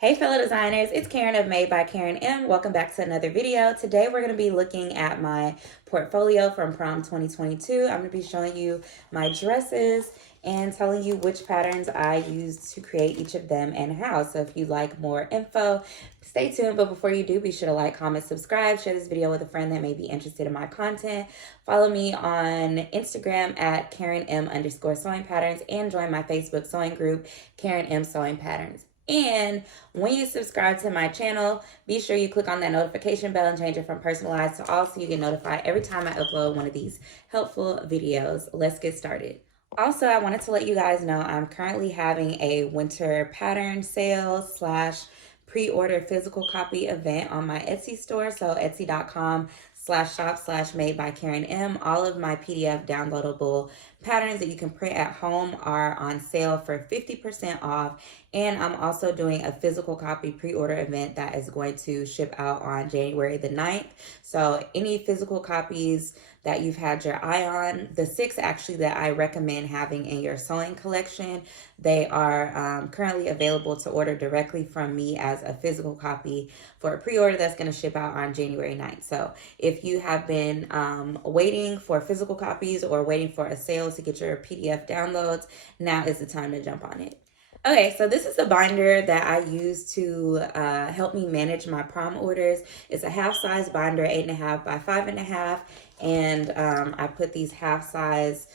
Hey fellow designers, it's Karen of Made by Karen M. Welcome back to another video. Today we're going to be looking at my portfolio from Prom 2022. I'm going to be showing you my dresses and telling you which patterns I used to create each of them and how. So if you like more info, stay tuned. But before you do, be sure to like, comment, subscribe, share this video with a friend that may be interested in my content. Follow me on Instagram at KarenM_sewing patterns and join my Facebook sewing group, Karen M Sewing Patterns. And when you subscribe to my channel, be sure you click on that notification bell and change it from personalized to all so you get notified every time I upload one of these helpful videos. Let's get started. Also, I wanted to let you guys know I'm currently having a winter pattern sale slash pre-order physical copy event on my Etsy store. So etsy.com/shop/made by Karen M. All of my PDF downloadable patterns that you can print at home are on sale for 50% off. And I'm also doing a physical copy pre-order event that is going to ship out on January the 9th. So any physical copies that you've had your eye on, the 6 actually that I recommend having in your sewing collection, they are currently available to order directly from me as a physical copy for a pre-order that's going to ship out on January 9th. So if you have been waiting for physical copies or waiting for a sale to get your PDF downloads, now is the time to jump on it. Okay, so this is the binder that I use to help me manage my prom orders. It's a half-size binder, 8.5 by 5.5, and I put these half-size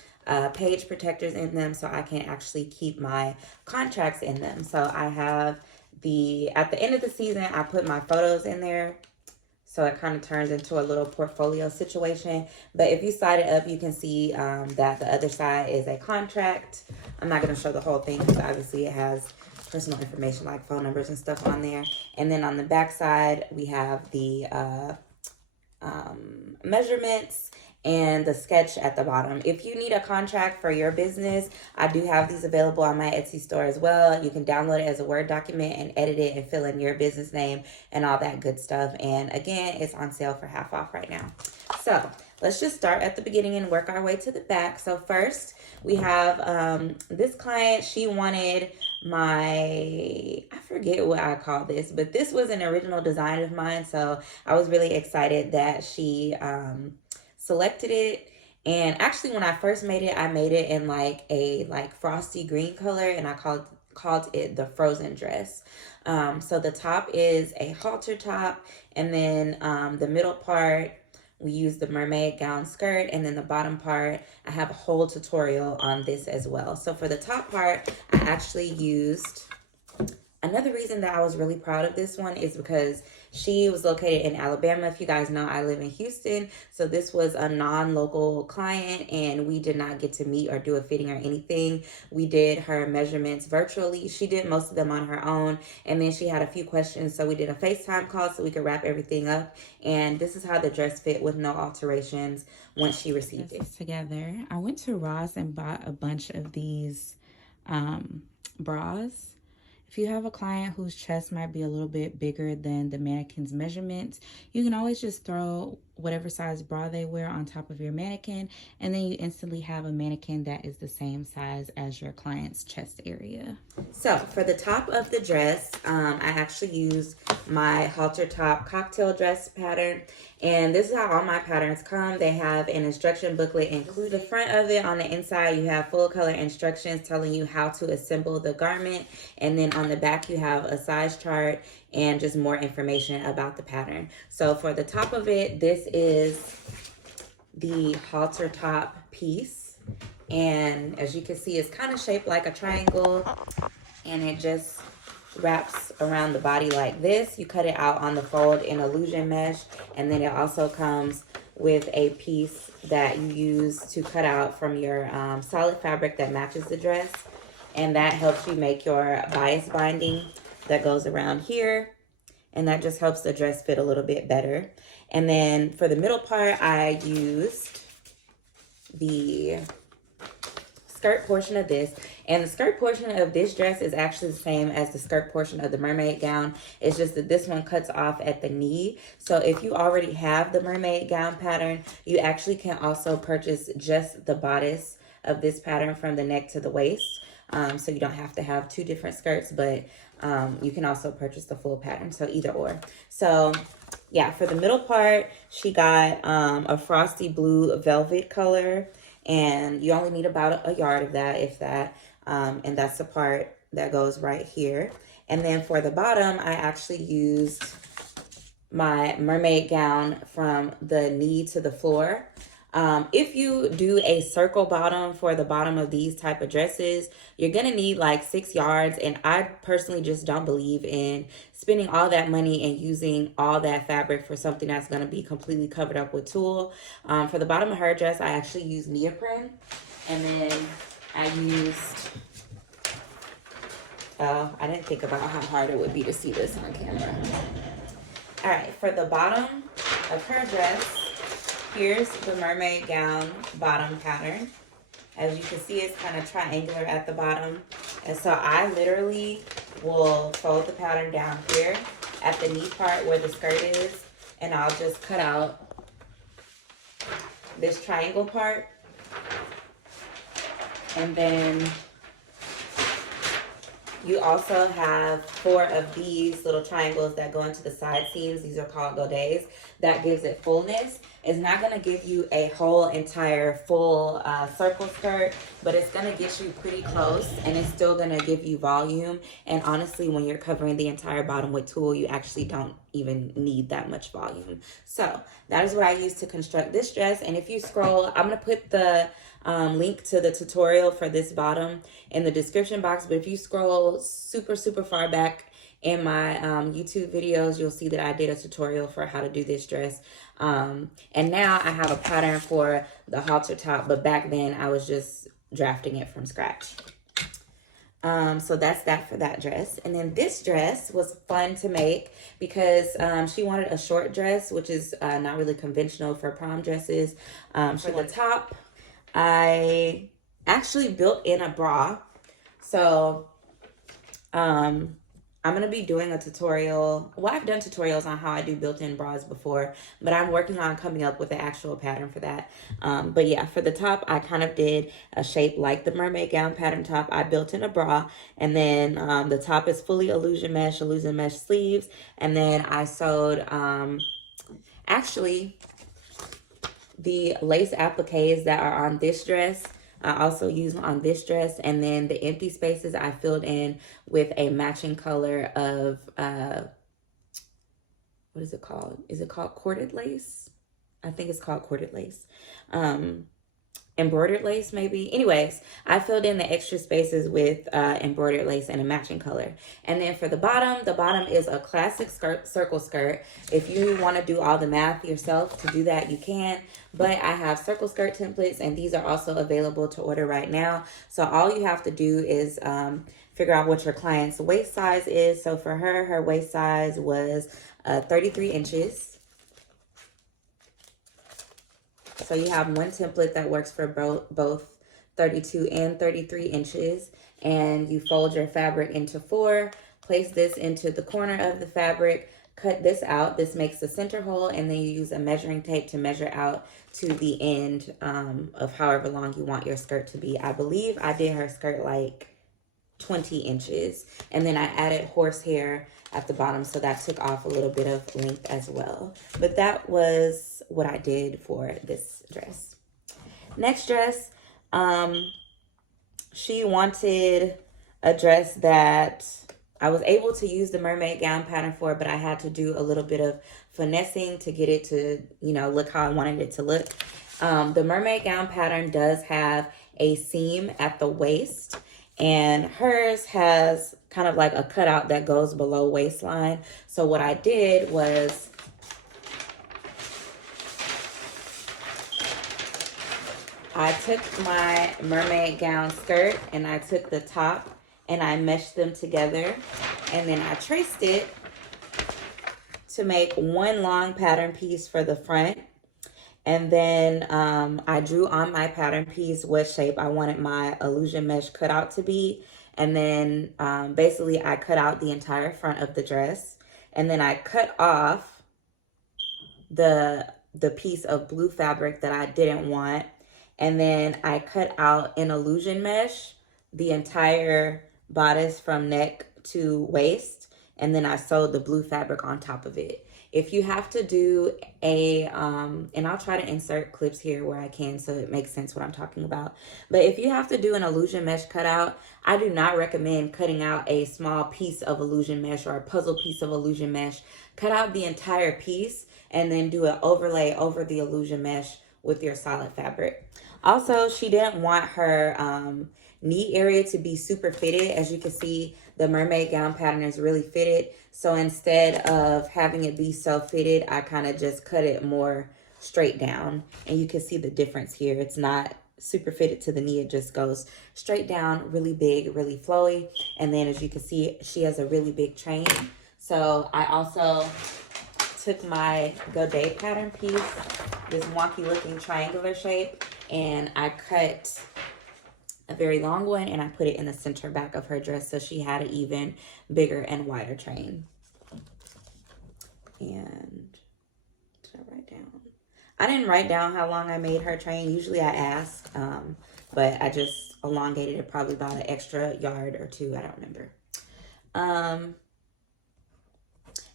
page protectors in them so I can actually keep my contracts in them. So I have at the end of the season, I put my photos in there. So it kind of turns into a little portfolio situation. But if you side it up, you can see that the other side is a contract. I'm not going to show the whole thing because obviously it has personal information like phone numbers and stuff on there. And then on the back side, we have the measurements and the sketch at the bottom. If you need a contract for your business, I do have these available on my Etsy store as well. You can download it as a Word document and edit it and fill in your business name and all that good stuff. And again, it's on sale for half off right now. So let's just start at the beginning and work our way to the back. So first we have this client. She wanted I forget what I call this, but this was an original design of mine. So I was really excited that she selected it. And actually when I first made it, I made it in like a frosty green color, and I called it the frozen dress. So the top is a halter top, and then the middle part we use the mermaid gown skirt, and then the bottom part I have a whole tutorial on this as well. So for the top part, I actually used, another reason that I was really proud of this one is because she was located in Alabama. If you guys know, I live in Houston. So this was a non-local client, and we did not get to meet or do a fitting or anything. We did her measurements virtually. She did most of them on her own. And then she had a few questions. So we did a FaceTime call so we could wrap everything up. And this is how the dress fit with no alterations once she received it. Together, I went to Ross and bought a bunch of these bras. If you have a client whose chest might be a little bit bigger than the mannequin's measurements, you can always just throw whatever size bra they wear on top of your mannequin, and then you instantly have a mannequin that is the same size as your client's chest area. So for the top of the dress, I actually used my halter top cocktail dress pattern, and this is how all my patterns come. They have an instruction booklet included. The front of it, on the inside, you have full color instructions telling you how to assemble the garment, and then on the back you have a size chart and just more information about the pattern. So for the top of it, this is the halter top piece, and as you can see, it's kind of shaped like a triangle, and it just wraps around the body like this. You cut it out on the fold in illusion mesh, and then it also comes with a piece that you use to cut out from your solid fabric that matches the dress, and that helps you make your bias binding that goes around here, and that just helps the dress fit a little bit better. And then for the middle part, I used the skirt portion of this, and the skirt portion of this dress is actually the same as the skirt portion of the mermaid gown. It's just that this one cuts off at the knee. So if you already have the mermaid gown pattern, you actually can also purchase just the bodice of this pattern from the neck to the waist. So you don't have to have two different skirts, but You can also purchase the full pattern, so either or. So yeah, for the middle part, she got a frosty blue velvet color, and you only need about a yard of that, if that. And that's the part that goes right here. And then for the bottom, I actually used my mermaid gown from the knee to the floor. If you do a circle bottom for the bottom of these type of dresses, you're gonna need like 6 yards, and I personally just don't believe in spending all that money and using all that fabric for something that's gonna be completely covered up with tulle. For the bottom of her dress, I actually used neoprene, and then I used I didn't think about how hard it would be to see this on camera. All right, for the bottom of her dress, here's the mermaid gown bottom pattern. As you can see, it's kind of triangular at the bottom. And so I literally will fold the pattern down here at the knee part where the skirt is, and I'll just cut out this triangle part. And then you also have 4 of these little triangles that go into the side seams. These are called godets. That gives it fullness. It's not going to give you a whole entire full circle skirt, but it's going to get you pretty close, and it's still going to give you volume. And honestly, when you're covering the entire bottom with tulle, you actually don't even need that much volume. So that is what I use to construct this dress. And if you scroll, I'm going to put the link to the tutorial for this bottom in the description box, but if you scroll super far back in my YouTube videos, you'll see that I did a tutorial for how to do this dress. And now I have a pattern for the halter top, but back then I was just drafting it from scratch. So that's that for that dress. And then this dress was fun to make because she wanted a short dress, which is not really conventional for prom dresses. For the top, I actually built in a bra. So I'm going to be doing a tutorial. Well, I've done tutorials on how I do built-in bras before, but I'm working on coming up with an actual pattern for that. But yeah, for the top, I kind of did a shape like the mermaid gown pattern top. I built in a bra, and then the top is fully illusion mesh sleeves, and then I sewed actually the lace appliques that are on this dress. I also used on this dress, and then the empty spaces I filled in with a matching color of what is it called? Is it called corded lace? I think it's called corded lace. Embroidered lace, maybe. Anyways, I filled in the extra spaces with embroidered lace and a matching color. And then for the bottom is a classic circle skirt. If you want to do all the math yourself to do that, you can. But I have circle skirt templates, and these are also available to order right now. So all you have to do is figure out what your client's waist size is. So for her waist size was 33 inches. So you have one template that works for both 32 and 33 inches. And you fold your fabric into 4, place this into the corner of the fabric, cut this out. This makes the center hole, and then you use a measuring tape to measure out to the end of however long you want your skirt to be. I believe I did her skirt like 20 inches. And then I added horsehair at the bottom, so that took off a little bit of length as well. But that was what I did for this dress. Next dress, she wanted a dress that I was able to use the mermaid gown pattern for, but I had to do a little bit of finessing to get it to, look how I wanted it to look. The mermaid gown pattern does have a seam at the waist, and hers has kind of like a cutout that goes below waistline. So what I did was I took my mermaid gown skirt, and I took the top and I meshed them together, and then I traced it to make one long pattern piece for the front. And then I drew on my pattern piece what shape I wanted my illusion mesh cutout to be. And then basically I cut out the entire front of the dress. And then I cut off the piece of blue fabric that I didn't want. And then I cut out in illusion mesh the entire bodice from neck to waist, and then I sewed the blue fabric on top of it. If you have to do a, and I'll try to insert clips here where I can so it makes sense what I'm talking about. But if you have to do an illusion mesh cutout, I do not recommend cutting out a small piece of illusion mesh or a puzzle piece of illusion mesh. Cut out the entire piece and then do an overlay over the illusion mesh with your solid fabric. Also, she didn't want her knee area to be super fitted. As you can see, the mermaid gown pattern is really fitted. So instead of having it be so fitted, I kind of just cut it more straight down. And you can see the difference here. It's not super fitted to the knee. It just goes straight down, really big, really flowy. And then as you can see, she has a really big train. So I also took my Godet pattern piece, this wonky looking triangular shape, and I cut a very long one and I put it in the center back of her dress so she had an even bigger and wider train. And did I write down? I didn't write down how long I made her train. Usually I ask, but I just elongated it probably about an extra yard or two. I don't remember.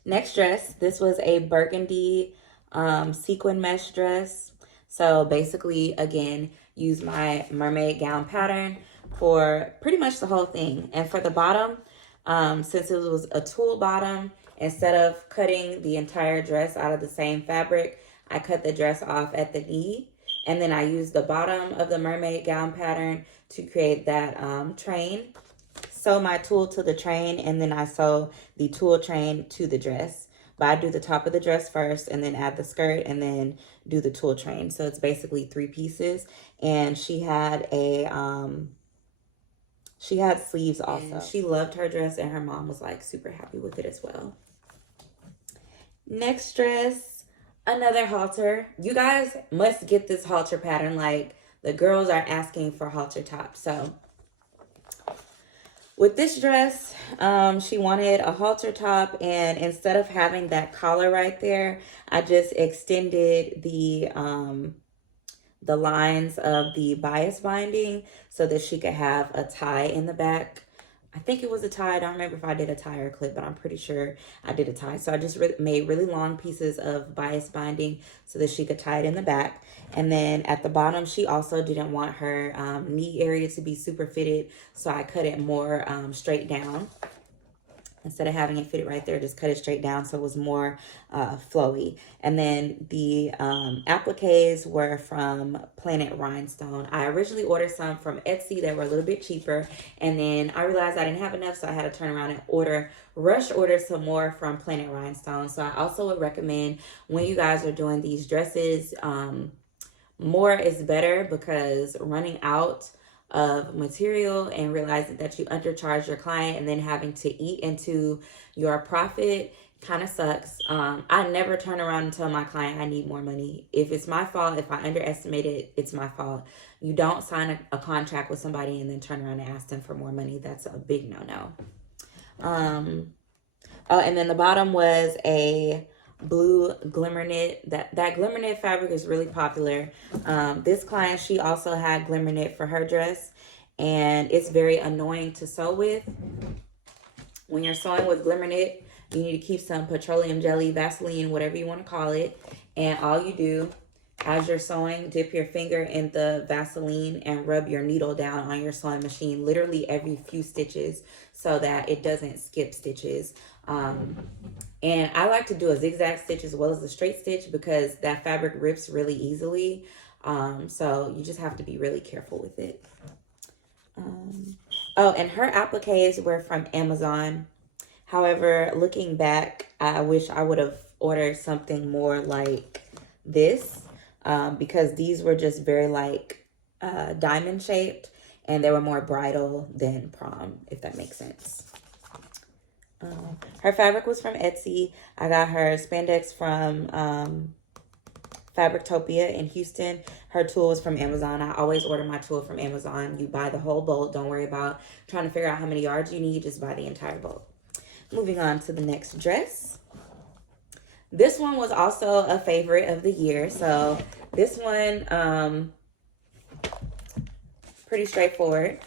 Next dress, this was a burgundy sequin mesh dress. So basically, again, use my mermaid gown pattern for pretty much the whole thing. And for the bottom, since it was a tulle bottom, instead of cutting the entire dress out of the same fabric, I cut the dress off at the knee. And then I used the bottom of the mermaid gown pattern to create that train. Sew my tulle to the train, and then I sew the tulle train to the dress. But I do the top of the dress first and then add the skirt and then do the tulle train. So it's basically 3 pieces. And she had a she had sleeves also. And she loved her dress and her mom was like super happy with it as well. Next dress, another halter. You guys must get this halter pattern. Like, the girls are asking for halter tops. So with this dress, she wanted a halter top, and instead of having that collar right there, I just extended the lines of the bias binding so that she could have a tie in the back. I think it was a tie. I don't remember if I did a tie or a clip, but I'm pretty sure I did a tie. So I just made really long pieces of bias binding so that she could tie it in the back. And then at the bottom, she also didn't want her knee area to be super fitted. So I cut it more straight down. Instead of having it fitted right there, just cut it straight down so it was more flowy. And then the appliques were from Planet Rhinestone. I originally ordered some from Etsy that were a little bit cheaper. And then I realized I didn't have enough, so I had to turn around and rush order some more from Planet Rhinestone. So I also would recommend, when you guys are doing these dresses, more is better, because running out of material and realizing that you undercharge your client and then having to eat into your profit kind of sucks. I never turn around and tell my client I need more money. If it's my fault, if I underestimate it, it's my fault. You don't sign a contract with somebody and then turn around and ask them for more money. That's a big no-no. Oh, and then the bottom was a blue glimmer knit. That glimmer knit fabric is really popular. This client, she also had glimmer knit for her dress, and it's very annoying to sew with. When you're sewing with glimmer knit, you need to keep some petroleum jelly, Vaseline, whatever you want to call it, and all you do as you're sewing, dip your finger in the Vaseline and rub your needle down on your sewing machine literally every few stitches so that it doesn't skip stitches. And I like to do a zigzag stitch as well as a straight stitch because that fabric rips really easily. So you just have to be really careful with it. Oh, and her appliques were from Amazon. However, looking back, I wish I would have ordered something more like this, because these were just very like diamond shaped, and they were more bridal than prom, if that makes sense. Her fabric was from Etsy. I got her spandex from Fabrictopia in Houston. Her tulle was from Amazon. I always order my tulle from Amazon. You buy the whole bolt. Don't worry about trying to figure out how many yards you need. Just buy the entire bolt. Moving on to the next dress. This one was also a favorite of the year. So this one, pretty straightforward.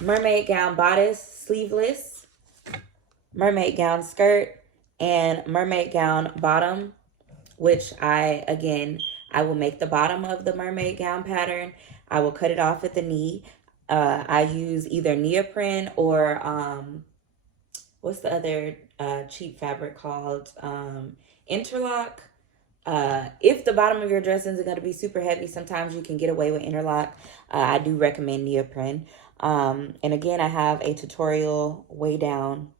Mermaid gown bodice, sleeveless. mermaid gown skirt and mermaid gown bottom, which I will make the bottom of the mermaid gown pattern. I will cut it off at the knee. I use either neoprene or what's the other cheap fabric called? Interlock. If the bottom of your dress isn't going to be super heavy, sometimes you can get away with interlock. I do recommend neoprene. And again, I have a tutorial way down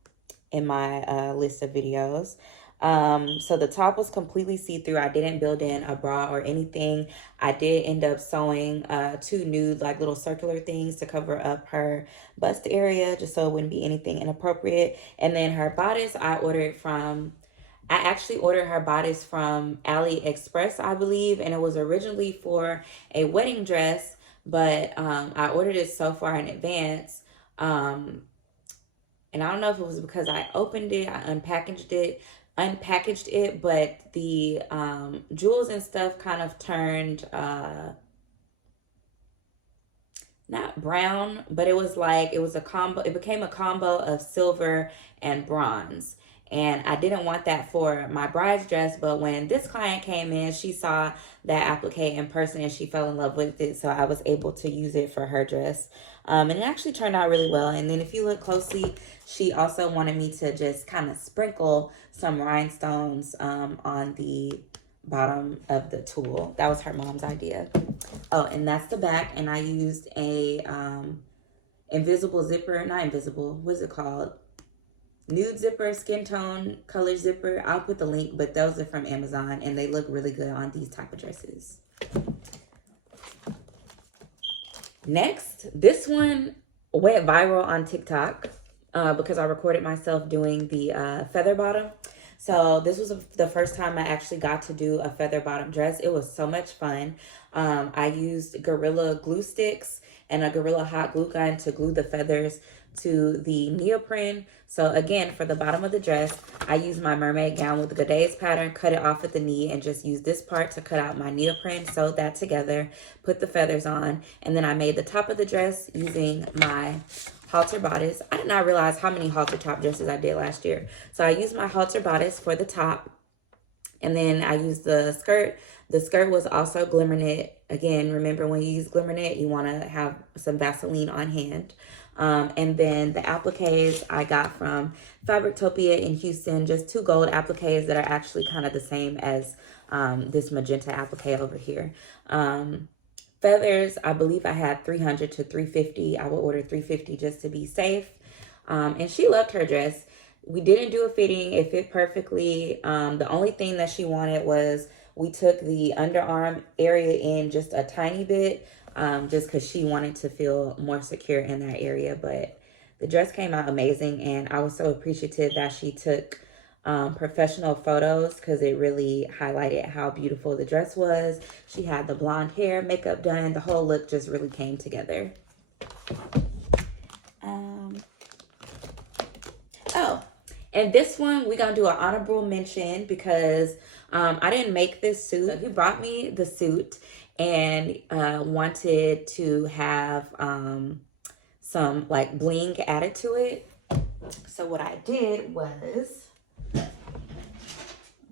in my list of videos. So the top was completely see-through. I didn't build in a bra or anything. I did end up sewing two nude like little circular things to cover up her bust area just so it wouldn't be anything inappropriate. And then her bodice I actually ordered her bodice from AliExpress, I believe, and it was originally for a wedding dress, but I ordered it so far in advance. And I don't know if it was because I opened it, I unpackaged it, but the jewels and stuff kind of turned not brown, but it was a combo. It became a combo of silver and bronze. And I didn't want that for my bride's dress, but when this client came in, she saw that applique in person and she fell in love with it. So I was able to use it for her dress. And it actually turned out really well. And then if you look closely, she also wanted me to just kind of sprinkle some rhinestones on the bottom of the tulle. That was her mom's idea. Oh, and that's the back. And I used a invisible zipper, not invisible, what's it called? Nude zipper, skin tone, color zipper. I'll put the link, but those are from Amazon and they look really good on these type of dresses. Next, this one went viral on TikTok because I recorded myself doing the feather bottom. So this was the first time I actually got to do a feather bottom dress. It was so much fun. I used Gorilla glue sticks and a Gorilla hot glue gun to glue the feathers to the neoprene. So again, for the bottom of the dress, I used my mermaid gown with the Gaude's pattern, cut it off at the knee, and just used this part to cut out my neoprene, sewed that together, put the feathers on, and then I made the top of the dress using my halter bodice. I did not realize how many halter top dresses I did last year. So I used my halter bodice for the top, and then I used the skirt. The skirt was also glimmer knit. Again, remember when you use glimmer knit, you want to have some Vaseline on hand. And then the appliques I got from Fabrictopia in Houston, just two gold appliques that are actually kind of the same as this magenta applique over here. Feathers, I believe I had 300 to 350. I would order 350 just to be safe. And she loved her dress. We didn't do a fitting. It fit perfectly. The only thing that she wanted was we took the underarm area in just a tiny bit, just because she wanted to feel more secure in that area. But the dress came out amazing, and I was so appreciative that she took professional photos because it really highlighted how beautiful the dress was. She had the blonde hair, makeup done. The whole look just really came together. Oh, and this one, we're going to do an honorable mention because I didn't make this suit. He brought me the suit and wanted to have some like bling added to it. So what I did was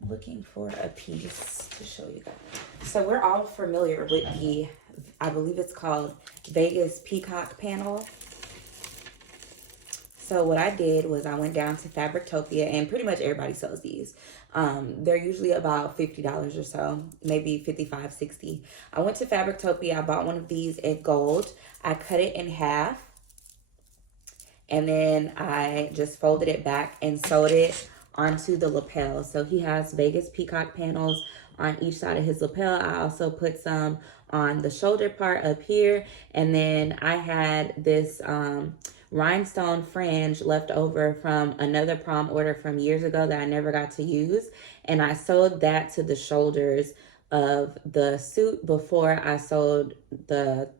looking for a piece to show you guys. So we're all familiar with the, I believe it's called Vegas Peacock panel. So what I did was I went down to Fabrictopia, and pretty much everybody sells these. They're usually about $50 or so, maybe $55, $60. I went to Fabrictopia. I bought one of these in gold. I cut it in half, and then I just folded it back and sewed it onto the lapel. So he has Vegas Peacock panels on each side of his lapel. I also put some on the shoulder part up here, and then I had this rhinestone fringe left over from another prom order from years ago that I never got to use, and I sewed that to the shoulders of the suit before I sewed the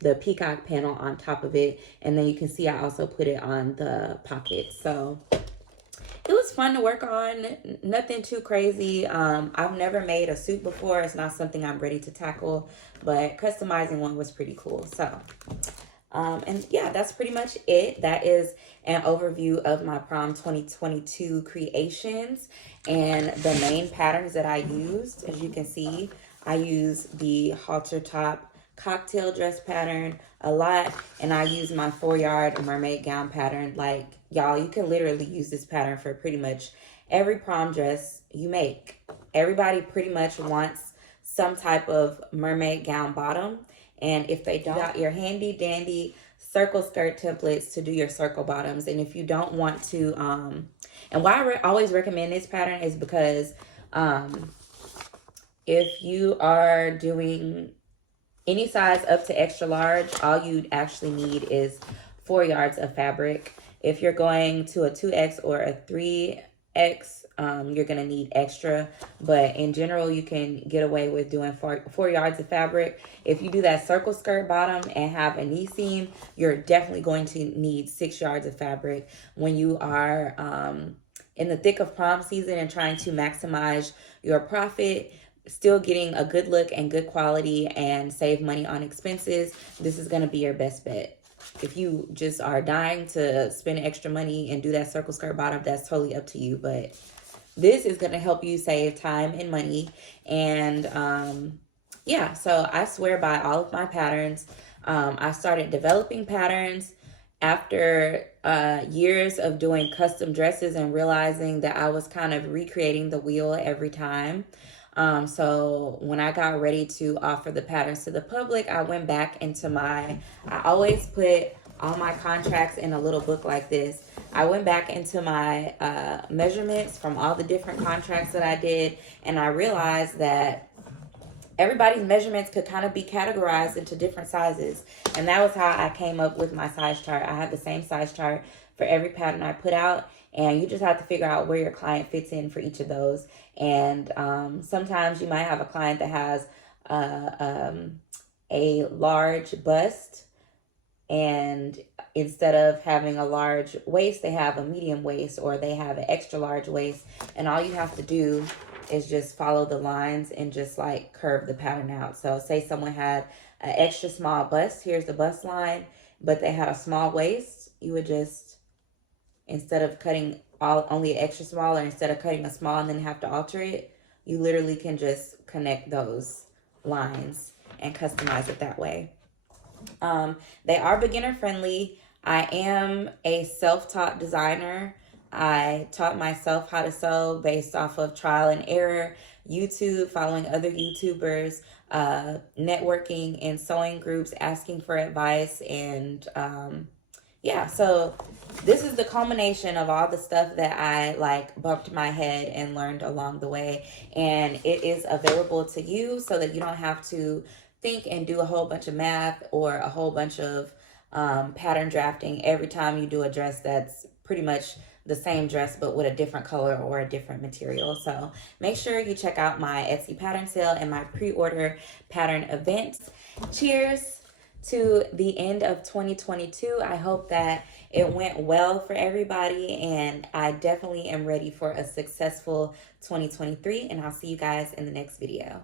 the peacock panel on top of it. And then you can see I also put it on the pocket. So it was fun to work on, nothing too crazy. I've never made a suit before. It's not something I'm ready to tackle, but customizing one was pretty cool. So And yeah, that's pretty much it. That is an overview of my prom 2022 creations and the main patterns that I used. As you can see, I use the halter top cocktail dress pattern a lot, and I use my 4-yard mermaid gown pattern. Like, y'all, you can literally use this pattern for pretty much every prom dress you make. Everybody pretty much wants some type of mermaid gown bottom. And if they don't, got your handy dandy circle skirt templates to do your circle bottoms. And if you don't want to, and why I always recommend this pattern is because if you are doing any size up to extra large, all you actually need is 4 yards of fabric. If you're going to a 2X or a 3X, you're going to need extra. But in general, you can get away with doing 4 yards of fabric. If you do that circle skirt bottom and have a knee seam, you're definitely going to need 6 yards of fabric. When you are in the thick of prom season and trying to maximize your profit, still getting a good look and good quality and save money on expenses, this is going to be your best bet. If you just are dying to spend extra money and do that circle skirt bottom, that's totally up to you. But this is going to help you save time and money. And yeah, so I swear by all of my patterns. I started developing patterns after years of doing custom dresses and realizing that I was kind of recreating the wheel every time. So when I got ready to offer the patterns to the public, I went back into I always put all my contracts in a little book like this. I went back into my measurements from all the different contracts that I did, and I realized that everybody's measurements could kind of be categorized into different sizes. And that was how I came up with my size chart. I have the same size chart for every pattern I put out, and you just have to figure out where your client fits in for each of those. And sometimes you might have a client that has a large bust, and instead of having a large waist, they have a medium waist, or they have an extra large waist. And all you have to do is just follow the lines and just like curve the pattern out. So say someone had an extra small bust, here's the bust line, but they had a small waist, you would just, instead of cutting only an extra small, or instead of cutting a small and then have to alter it, you literally can just connect those lines and customize it that way. They are beginner friendly. I am a self-taught designer. I taught myself how to sew based off of trial and error, YouTube, following other YouTubers, networking in sewing groups, asking for advice, and yeah, so this is the culmination of all the stuff that I bumped my head and learned along the way, and it is available to you so that you don't have to think and do a whole bunch of math or a whole bunch of pattern drafting every time you do a dress that's pretty much the same dress but with a different color or a different material. So make sure you check out my Etsy pattern sale and my pre-order pattern events. Cheers to the end of 2022. I hope that it went well for everybody, and I definitely am ready for a successful 2023, and I'll see you guys in the next video.